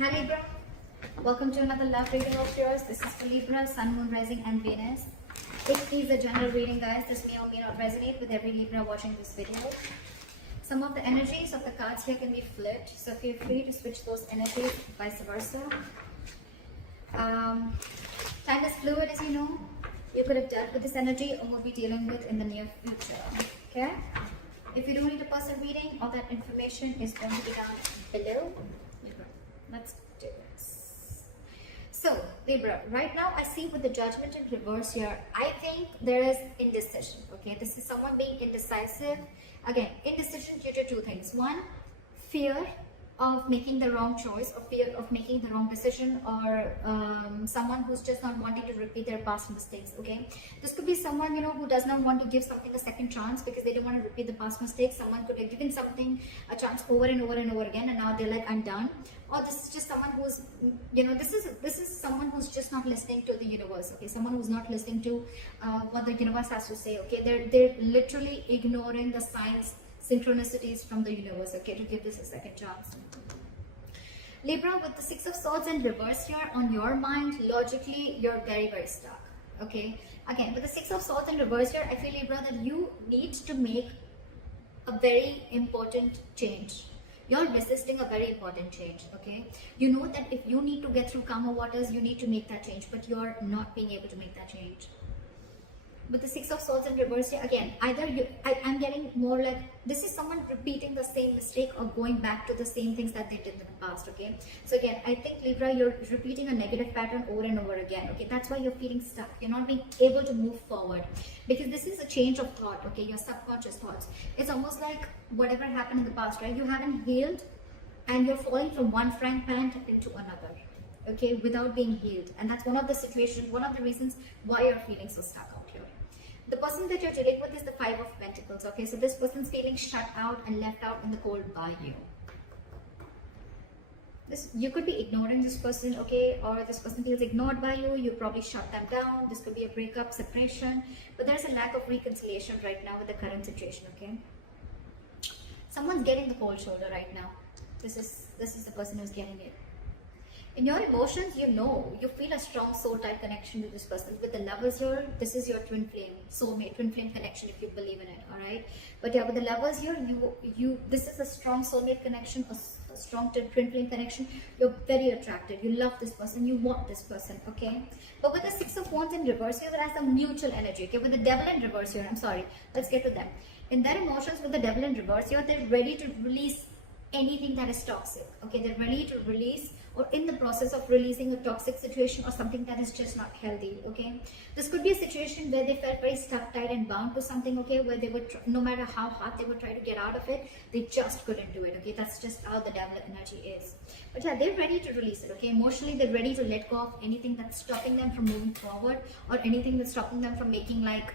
Hi Libra, welcome to another love reading of yours. This is for Libra, Sun, Moon, Rising and Venus. It is a general reading, guys. This may or may not resonate with every Libra watching this video. Some of the energies of the cards here can be flipped, so feel free to switch those energies, vice versa. Time is fluid, as you know. You could have dealt with this energy or will be dealing with in the near future. Okay? If you do need a personal reading, all that information is going to be down below. Let's do this. So, Libra, right now I see with the Judgment in reverse here, I think there is indecision. Okay, this is someone being indecisive. Again, indecision due to two things. One, fear of making the wrong choice, or fear of making the wrong decision, or someone who's just not wanting to repeat their past mistakes. Okay, this could be someone, you know, who does not want to give something a second chance because they don't want to repeat the past mistakes. Someone could have given something a chance over and over and over again, and now they're like, I'm done. Or this is just someone who's, you know, this is someone who's just not listening to the universe. Okay, someone who's not listening to what the universe has to say. Okay, they're literally ignoring the signs, synchronicities from the universe, okay, to give this a second chance. Libra, with the Six of Swords in reverse here on your mind, logically, you're very, very stuck, okay? Again, with the Six of Swords in reverse here, I feel, Libra, that you need to make a very important change. You're resisting a very important change, okay? You know that if you need to get through calmer waters, you need to make that change, but you're not being able to make that change. With the Six of Swords in reverse here, again, either I'm getting more like this is someone repeating the same mistake or going back to the same things that they did in the past, okay? So again, I think, Libra, you're repeating a negative pattern over and over again, okay? That's why you're feeling stuck. You're not being able to move forward because this is a change of thought, okay? Your subconscious thoughts. It's almost like whatever happened in the past, right? You haven't healed and you're falling from one frying pan into another, okay, without being healed. And that's one of the situations, one of the reasons why you're feeling so stuck out here. The person that you're dealing with is the Five of Pentacles, okay? So this person's feeling shut out and left out in the cold by you. You could be ignoring this person, okay? Or this person feels ignored by you. You probably shut them down. This could be a breakup, separation. But there's a lack of reconciliation right now with the current situation, okay? Someone's getting the cold shoulder right now. This is the person who's getting it. In your emotions, you know, you feel a strong soul-type connection to this person. With the Lovers here, this is your twin flame, soulmate, twin flame connection if you believe in it, all right? But yeah, with the Lovers here, this is a strong soulmate connection, a strong twin flame connection. You're very attracted. You love this person. You want this person, okay? But with the Six of Wands in reverse here, there has a mutual energy, okay? With the Devil in reverse here, I'm sorry, let's get to them. In their emotions, with the Devil in reverse here, they're ready to release anything that is toxic, okay? They're ready to release or in the process of releasing a toxic situation or something that is just not healthy, okay? This could be a situation where they felt very stuck, tied and bound to something, okay? Where they would, no matter how hard they would try to get out of it, they just couldn't do it, okay? That's just how the Devil energy is. But yeah, they're ready to release it, okay? Emotionally, they're ready to let go of anything that's stopping them from moving forward or anything that's stopping them from making like,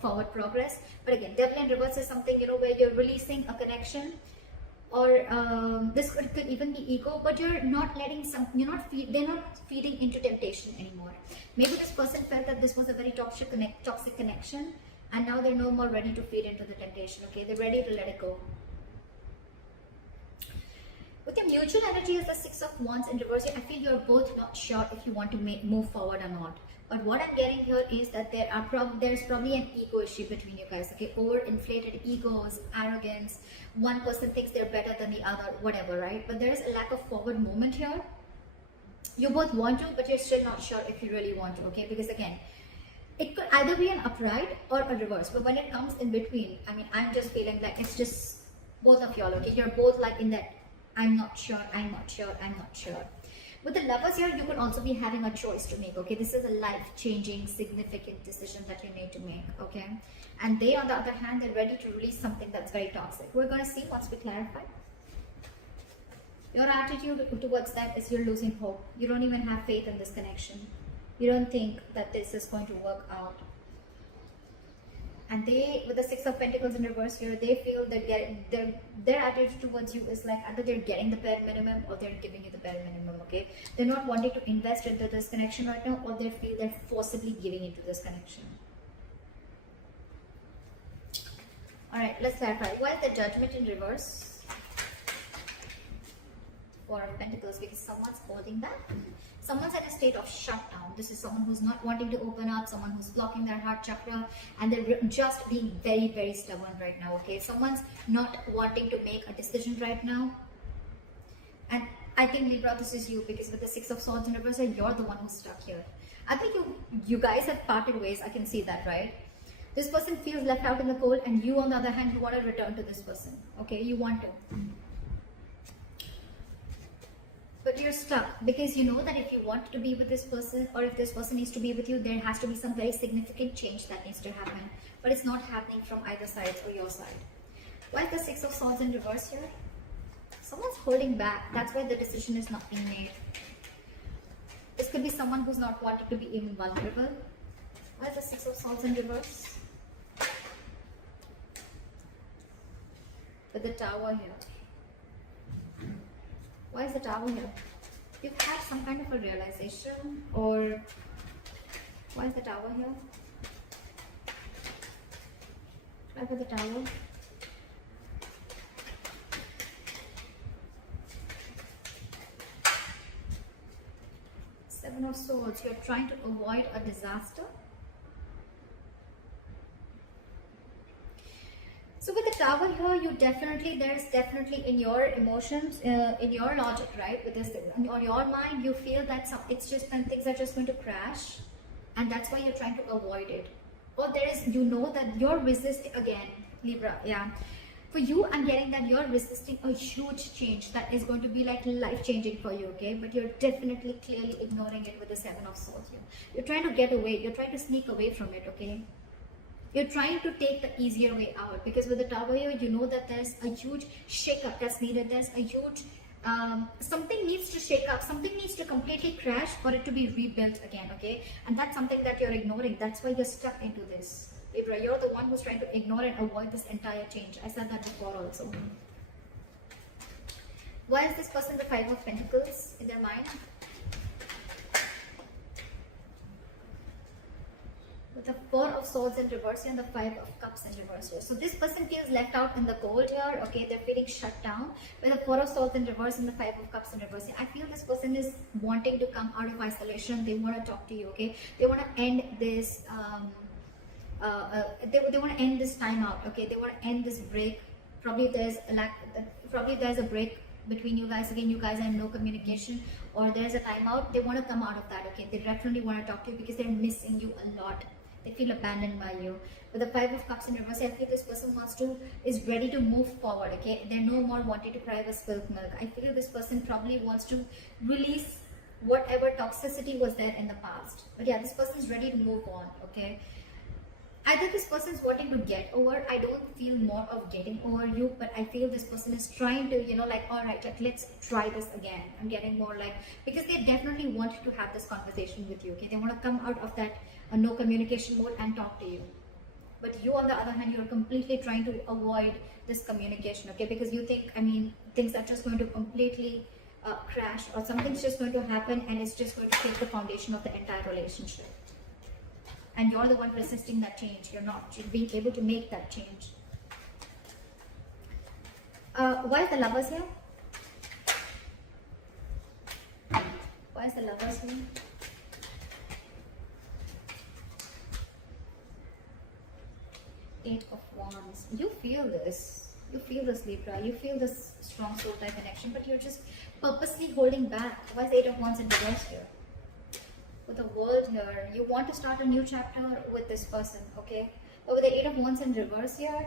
forward progress. But again, Devil in reverse is something, where you're releasing a connection, or this could even be ego, but you're not letting they're not feeding into temptation anymore. Maybe this person felt that this was a very toxic connection, and now they're no more ready to feed into the temptation, okay? They're ready to let it go. With your mutual energy as the Six of Wands in reverse, I feel you're both not sure if you want to move forward or not. But what I'm getting here is that there's probably an ego issue between you guys, okay? Overinflated egos, arrogance. One person thinks they're better than the other, whatever, right? But there is a lack of forward movement here. You both want to, but you're still not sure if you really want to, okay? Because again, it could either be an upright or a reverse. But when it comes in between, I mean, I'm just feeling like it's just both of y'all, okay? You're both like in that, I'm not sure, I'm not sure, I'm not sure. With the Lovers here, you could also be having a choice to make, okay? This is a life-changing, significant decision that you need to make, okay? And they, on the other hand, they're ready to release something that's very toxic. We're going to see once we clarify. Your attitude towards that is you're losing hope. You don't even have faith in this connection. You don't think that this is going to work out. And they, with the Six of Pentacles in reverse here, they feel that their attitude towards you is like either they're getting the bare minimum or they're giving you the bare minimum, okay? They're not wanting to invest into this connection right now, or they feel they're forcibly giving into this connection. Alright, let's clarify. Why is the Judgment in reverse? Four of Pentacles, because someone's holding back. Someone's in a state of shutdown. This is someone who's not wanting to open up, someone who's blocking their heart chakra, and they're just being very, very stubborn right now, okay? Someone's not wanting to make a decision right now. And I think, Libra, this is you, because with the Six of Swords in reverse, you're the one who's stuck here. I think you guys have parted ways. I can see that, right? This person feels left out in the cold, and you, on the other hand, you want to return to this person, okay? You want to. But you're stuck, because you know that if you want to be with this person, or if this person needs to be with you, there has to be some very significant change that needs to happen. But it's not happening from either side or your side. Why is the Six of Swords in reverse here? Someone's holding back. That's why the decision is not being made. This could be someone who's not wanting to be even vulnerable. Why is the Six of Swords in reverse? With the Tower here. Why is the Tower here? You've had some kind of a realization, or why is the Tower here? Why for the Tower? Seven of Swords. You're trying to avoid a disaster. So with the Tower here, there's definitely in your emotions, in your logic, right? With this, on your mind, you feel that things are just going to crash, and that's why you're trying to avoid it. Or you know that you're resisting again, Libra. Yeah. For you, I'm getting that you're resisting a huge change that is going to be like life-changing for you, okay? But you're definitely clearly ignoring it with the Seven of Swords here. You're trying to get away. You're trying to sneak away from it, okay? You're trying to take the easier way out, because with the Tower here, you know that there's a huge shake-up that's needed. There's a huge, something needs to shake up. Something needs to completely crash for it to be rebuilt again, okay? And that's something that you're ignoring. That's why you're stuck into this. Libra, you're the one who's trying to ignore and avoid this entire change. I said that before also. Why is this person the Five of Pentacles in their mind? With the Four of Swords in reverse and the Five of Cups in reverse here. So this person feels left out in the cold here, okay? They're feeling shut down. With the Four of Swords in reverse and the Five of Cups in reverse here. I feel this person is wanting to come out of isolation. They want to talk to you, okay? They want to end this... they want to end this time out, okay? They want to end this break. Probably there's a break between you guys. Again, you guys are in no communication, or there's a timeout. They want to come out of that, okay? They definitely want to talk to you because they're missing you a lot. They feel abandoned by you. With the Five of Cups in reverse, I feel this person is ready to move forward, okay? They're no more wanting to cry with spilled milk. I feel this person probably wants to release whatever toxicity was there in the past. But yeah, this person is ready to move on, okay? Either this person is wanting to get over. I don't feel more of getting over you, but I feel this person is trying to, all right, let's try this again. I'm getting more because they definitely want to have this conversation with you, okay? They want to come out of that no communication mode and talk to you. But you, on the other hand, you're completely trying to avoid this communication, okay? Because you think, things are just going to completely crash, or something's just going to happen and it's just going to take the foundation of the entire relationship. And you're the one resisting that change. You're being able to make that change. Why is the Lovers here? Why is the Lovers here? Eight of Wands. You feel this. You feel this, Libra. You feel this strong soul type connection, but you're just purposely holding back. Why is the Eight of Wands in reverse here? With the World here, you want to start a new chapter with this person, okay? But with the Eight of Wands in reverse here,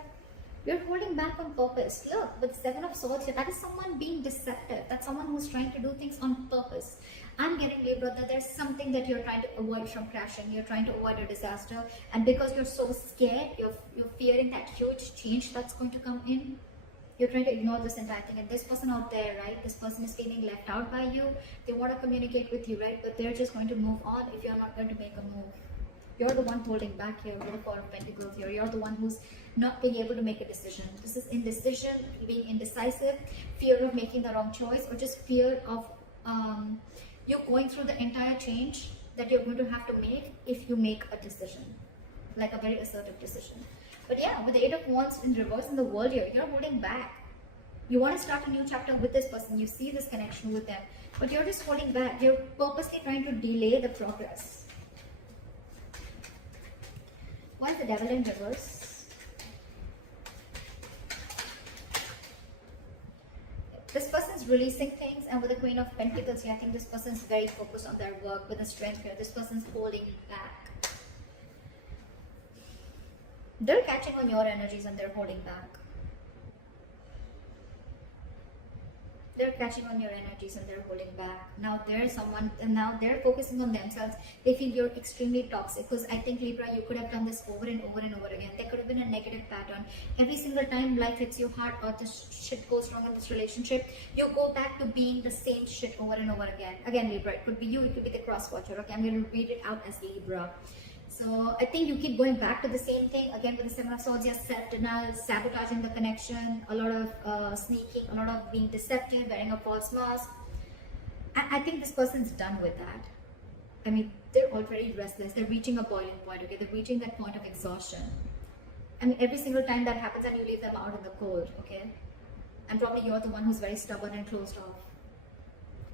you're holding back on purpose. Look, with Seven of Swords here, that is someone being deceptive. That's someone who's trying to do things on purpose. I'm getting, Libra, that there's something that you're trying to avoid from crashing. You're trying to avoid a disaster. And because you're so scared, you're fearing that huge change that's going to come in. You're trying to ignore this entire thing. And this person out there, right? This person is feeling left out by you. They want to communicate with you, right? But they're just going to move on if you're not going to make a move. You're the one holding back here with the Four of Pentacles here. You're the one who's not being able to make a decision. This is indecision, being indecisive, fear of making the wrong choice, or just fear of you going through the entire change that you're going to have to make if you make a decision, like a very assertive decision. But yeah, with the Eight of Wands in reverse in the World here, you're holding back. You want to start a new chapter with this person. You see this connection with them, but you're just holding back. You're purposely trying to delay the progress. Why is the devil in reverse? This person is releasing things, and with the Queen of Pentacles here, I think this person is very focused on their work. With the Strength here, this person is holding back. They're catching on your energies and they're holding back. They're catching on your energies and they're holding back. Now there's someone, and now they're focusing on themselves. They feel you're extremely toxic, because I think, Libra, you could have done this over and over and over again. There could have been a negative pattern. Every single time life hits you hard or this shit goes wrong in this relationship, you go back to being the same shit over and over again. Again, Libra, it could be you, it could be the cross watcher. Okay, I'm going to read it out as Libra. So I think you keep going back to the same thing again with the Seven of Swords. Yes, self-denial, sabotaging the connection, a lot of sneaking, a lot of being deceptive, wearing a false mask. I think this person's done with that. I mean, they're already restless. They're reaching a boiling point. Okay, they're reaching that point of exhaustion. I mean, every single time that happens, and you leave them out in the cold. Okay, and probably you're the one who's very stubborn and closed off.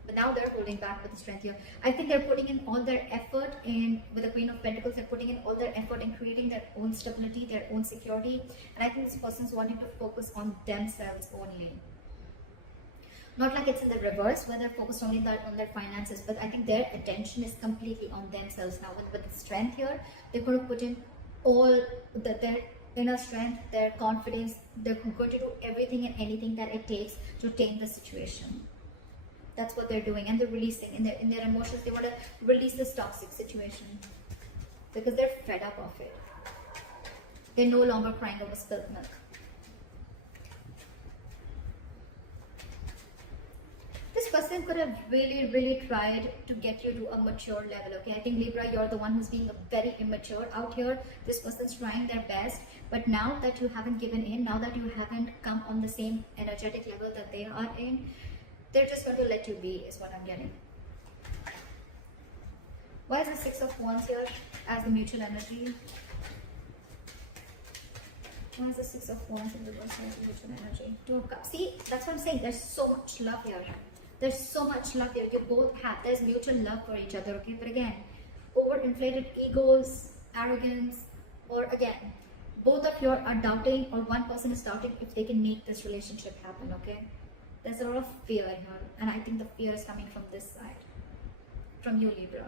But now they're holding back with the Strength here. I think they're putting in all their effort in, with the Queen of Pentacles, they're putting in all their effort in creating their own stability, their own security. And I think this person's wanting to focus on themselves only. Not like it's in the reverse, where they're focused only on their finances, but I think their attention is completely on themselves now. With the Strength here, they're going to put in all their inner strength, their confidence. They're going to do everything and anything that it takes to tame the situation. That's what they're doing, and they're releasing in their emotions. They want to release this toxic situation because they're fed up of it. They're no longer crying over spilled milk. This person could have really tried to get you to a mature level. Okay, I think, Libra, you're the one who's being very immature out here. This person's trying their best, but now that you haven't given in, now that you haven't come on the same energetic level that they are in, they're just going to let you be, is what I'm getting. Why is the Six of Wands here as the mutual energy? Why is the Six of Wands in reverse as the mutual energy? Two of Cups. See, that's what I'm saying. There's so much love here. There's so much love here. You both have, there's mutual love for each other, okay? But again, overinflated egos, arrogance, or again, both of you are doubting, or one person is doubting if they can make this relationship happen, okay? There's a lot of fear here, and I think the fear is coming from this side, from you, Libra.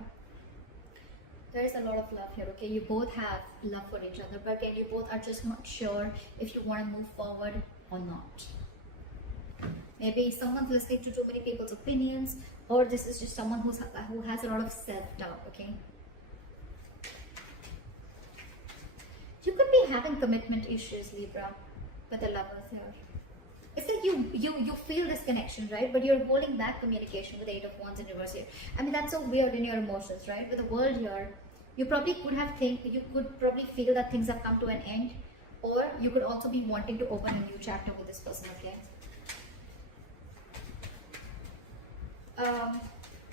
There is a lot of love here, okay? You both have love for each other, but again, you both are just not sure if you want to move forward or not. Maybe someone's listening to too many people's opinions, or this is just someone who has a lot of self-doubt, okay? You could be having commitment issues, Libra, with the Lovers here. It's like you feel this connection, right? But you're holding back communication with the Eight of Wands in reverse here. I mean, that's so weird in your emotions, right? With the World here, you probably could probably feel that things have come to an end, or you could also be wanting to open a new chapter with this person, okay?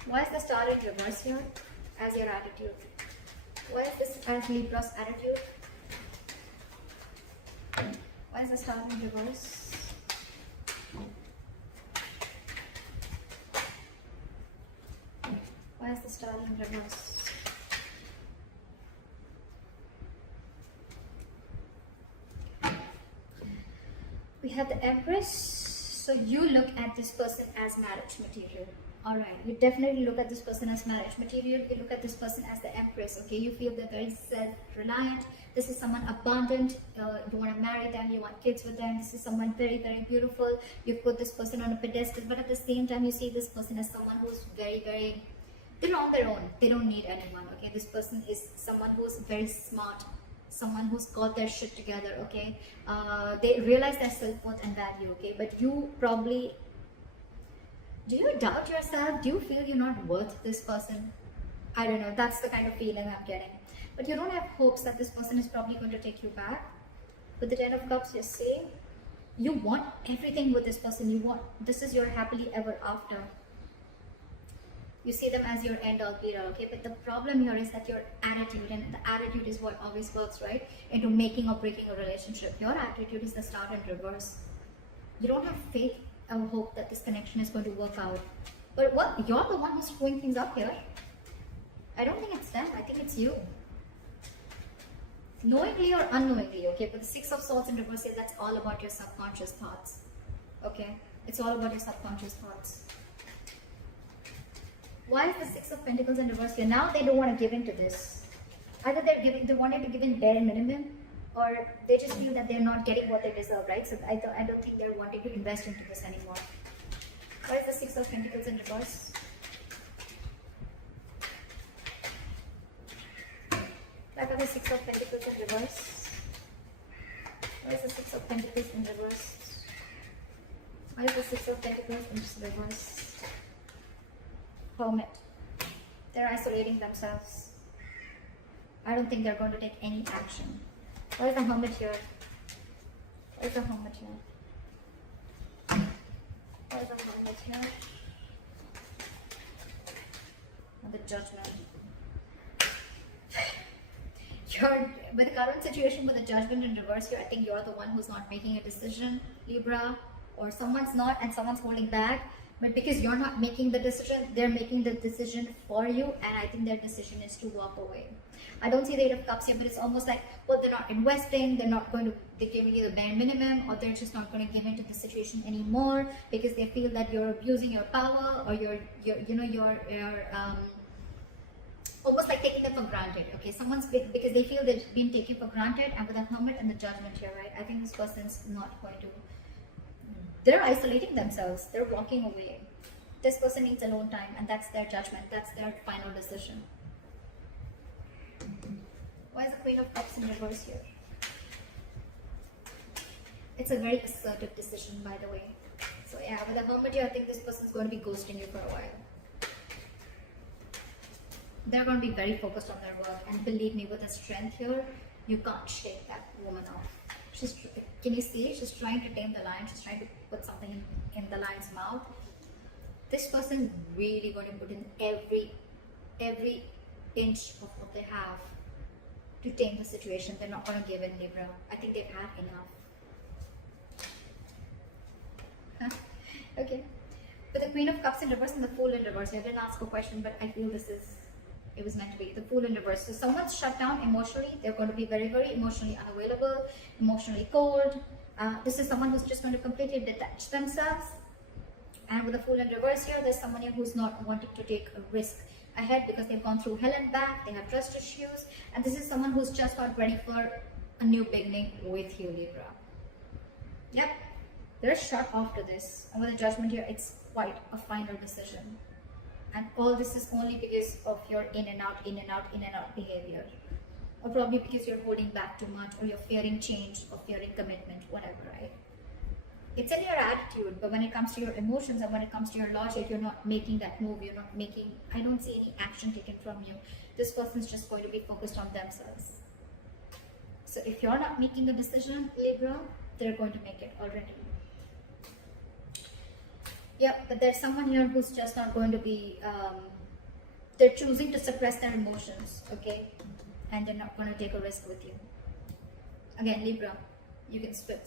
Why is the Star in reverse here as your attitude? Why is this as Libra's attitude? Why is the Star in reverse? Why is the Star in reverse? We have the Empress. So you look at this person as marriage material. Alright, you definitely look at this person as marriage material. You look at this person as the Empress, okay? You feel they're very self-reliant. This is someone abundant. You want to marry them, you want kids with them. This is someone very beautiful. You put this person on a pedestal, but at the same time, you see this person as someone who's very, they're on their own. They don't need anyone, okay? This person is someone who's very smart, someone who's got their shit together, okay? They realize their self-worth and value, okay? But you probably, do you doubt yourself? Do you feel you're not worth this person? I don't know. That's the kind of feeling I'm getting. But you don't have hopes that this person is probably going to take you back. With the Ten of Cups, you see, you want everything with this person. You want, this is your happily ever after. You see them as your end all be all, okay? But the problem here is that your attitude, and the attitude is what always works, right? Into making or breaking a relationship. Your attitude is the Star in reverse. You don't have faith or hope that this connection is going to work out. But what, you're the one who's screwing things up here. I don't think it's them. I think it's you. Knowingly or unknowingly, okay? But the Six of Swords in reverse here, that's all about your subconscious thoughts. Okay? It's all about your subconscious thoughts. Why is the Six of Pentacles in reverse here? Now they don't want to give in to this. Either they wanted to give in bare minimum, or they just feel that they're not getting what they deserve, right? So I don't think they're wanting to invest into this anymore. Why is the Six of Pentacles in reverse? Why are the Six of Pentacles in reverse? Why is the Six of Pentacles in reverse? Why is the Six of Pentacles in reverse? Hermit. They're isolating themselves. I don't think they're going to take any action. Why is the Hermit here? Why is the Hermit here? Why is the Hermit here? And the Judgment. With the current situation, with the Judgment in reverse here, I think you're the one who's not making a decision, Libra, or someone's not and someone's holding back. But because you're not making the decision, they're making the decision for you, and I think their decision is to walk away. I don't see the Eight of Cups here, but it's almost like, well, they're not investing, they're giving you the bare minimum, or they're just not going to give into the situation anymore because they feel that you're abusing your power, or you're almost like taking them for granted. Okay, because they feel they've been taken for granted, and with the Hermit and the Judgment here, right? I think this person's not going to. They're isolating themselves. They're walking away. This person needs alone time, and that's their judgment. That's their final decision. Why is the Queen of Cups in reverse here? It's a very assertive decision, by the way. So yeah, with the Hermit here, I think this person's going to be ghosting you for a while. They're going to be very focused on their work, and believe me, with the strength here, you can't shake that woman off. Can you see? She's trying to tame the lion. She's trying to put something in the lion's mouth. This person is really going to put in every inch of what they have to tame the situation. They're not going to give in, Libra. I think they've had enough. Okay. But the Queen of Cups in reverse and the Fool in reverse. I didn't ask a question, but I feel it was meant to be. The Fool in reverse. So someone's shut down emotionally. They're going to be very, very emotionally unavailable, emotionally cold. This is someone who's just going to completely detach themselves. And with the Fool in reverse here, there's someone here who's not wanting to take a risk ahead because they've gone through hell and back. They have trust issues. And this is someone who's just not ready for a new beginning with you, Libra. Yep. They're shut after this. And with the Judgment here, it's quite a final decision. And all this is only because of your in and out behavior. Or probably because you're holding back too much, or you're fearing change, or fearing commitment, whatever, right? It's in your attitude, but when it comes to your emotions and when it comes to your logic, you're not making that move. I don't see any action taken from you. This person's just going to be focused on themselves. So if you're not making a decision, Libra, they're going to make it already. Yeah, but there's someone here who's just not going to be, they're choosing to suppress their emotions, okay? And they're not going to take a risk with you. Again, Libra, you can flip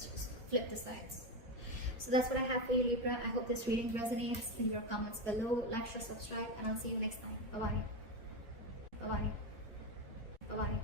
the sides. So that's what I have for you, Libra. I hope this reading resonates. In your comments below, like, share, subscribe, and I'll see you next time. Bye-bye. Bye-bye. Bye-bye.